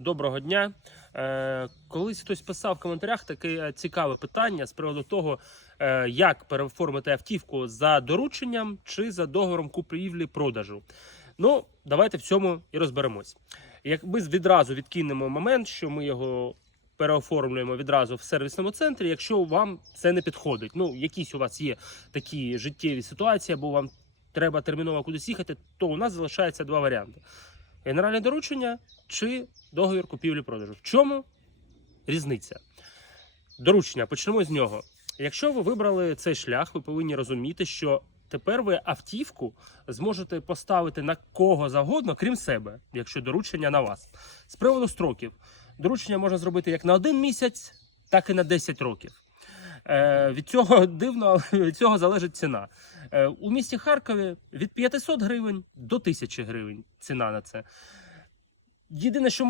Доброго дня. Е, колись хтось писав в коментарях таке е, цікаве питання з приводу того, е, як переоформити автівку за дорученням чи за договором купівлі-продажу. Ну, давайте в цьому і розберемось. Як ми відразу відкинемо момент, що ми його переоформлюємо відразу в сервісному центрі, якщо вам це не підходить. Ну, якісь у вас є такі життєві ситуації, або вам треба терміново кудись їхати, то у нас залишається два варіанти: генеральне доручення чи договір купівлі-продажу. В чому різниця? Доручення, почнемо з нього. Якщо ви вибрали цей шлях, ви повинні розуміти, що тепер ви автівку зможете поставити на кого завгодно, крім себе, якщо доручення на вас. З приводу строків, доручення можна зробити як на один місяць, так і на 10 років. Е, від цього дивно, але від цього залежить ціна. Е, у місті Харкові від 500 гривень до 1000 гривень ціна на це. Єдине, що